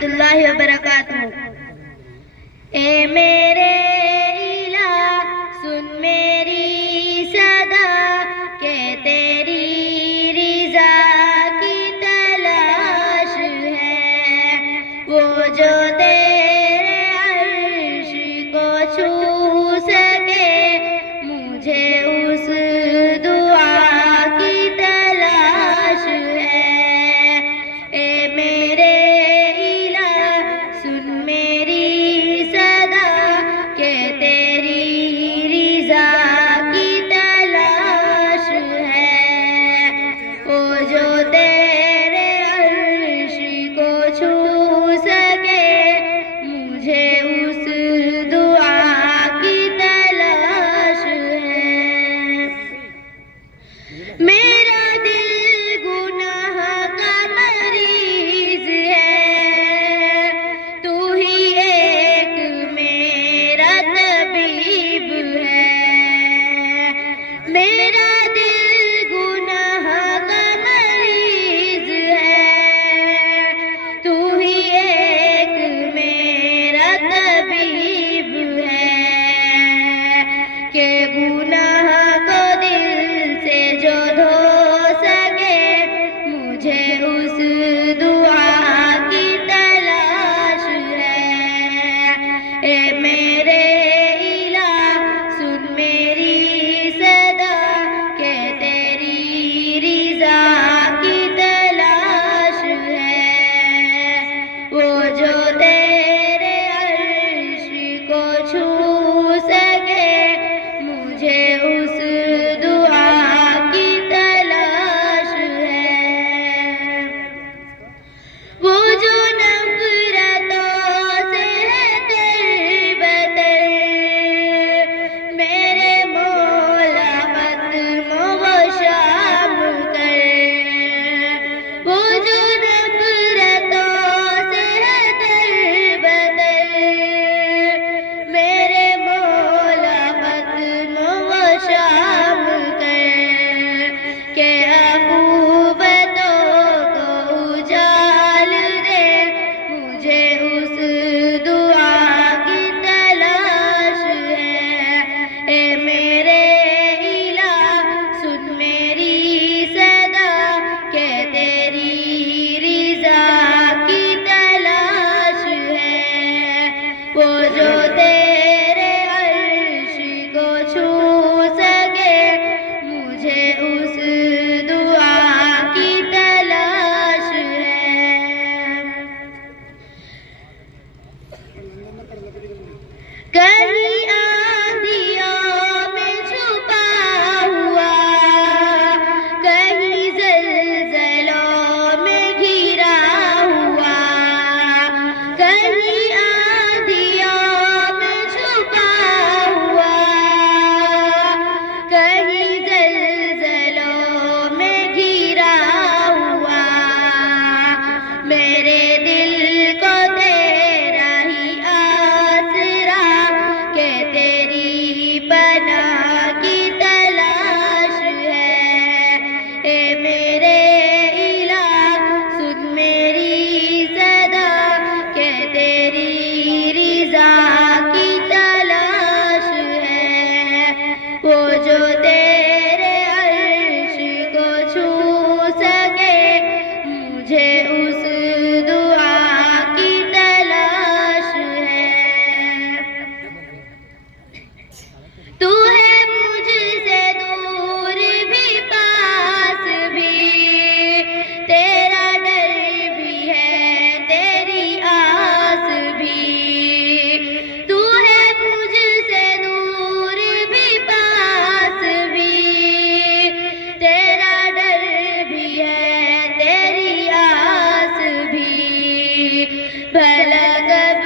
ورحمۃ اللہ وبرکاتہ۔ اے میرے الہ سن میری صدا کہ تیری رضا کی تلاش ہے، وہ جو تیرے عرش کو چھو سکے مجھے اس دعا کی تلاش ہے۔ اے میرے الہ سن میری صدا کہ تیری رضا کی تلاش ہے، وہ جو تیرے عرش کو چھو سکے مجھے اس دعا کی تلاش ہے۔ میرا دل گناہ کا مریض ہے، تو ہی ایک میرا طبیب ہے۔ میرا دل گناہ کا مریض ہے، تو ہی ایک میرا طبیب ہے، کہ گناہ کو دل سے جو دھو سکے مجھے اس دعا کی تلاش ہے۔ اے میرے الہ سن میری صدا کہ تیری رضا کی تلاش ہے، وہ جو تیرے عرش کو چھو سکے مجھے اس دعا کی تلاش ہے۔ وہ جو نفرتوں سے ہے تربتر میرے مولا ختم و شام کر، وہ جو نفرتوں سے ہے تربتر میرے مولا ختم و شام کر، کہ عقوبتوں کو اجال دے مجھے اس دعا کی تلاش ہے۔ اے میرے الہ سن میری صدا کہ تیری رضا کی تلاش ہے، وہ جو تیرے عرش کو چھو سکے مجھے اس دعا کی تلاش ہے۔ کہیں آندھیوں میں چھپا ہوا، کہیں زلزلوں میں گھرا ہوا، کہیں آندھیوں میں چھپا ہوا، کہیں زلزلوں میں گھرا ہوا، میرے دل کو تیرا ہی آسرا کہ تیری پناہ کی تلاش ہے۔ اے میرے الہ سن میری صدا کہ تیری رضا کی تلاش ہے، وہ جو تیرے عرش کو چھو سکے مجھے اس دعا کی تلاش ہے۔ تو ہے مجھ سے دور بھی پاس بھی، تیرا ڈر بھی ہے تیری آس بھی، تو ہے مجھ سے دور بھی پاس بھی، تیرا ڈر بھی ہے تیری آس بھی، بھلا کب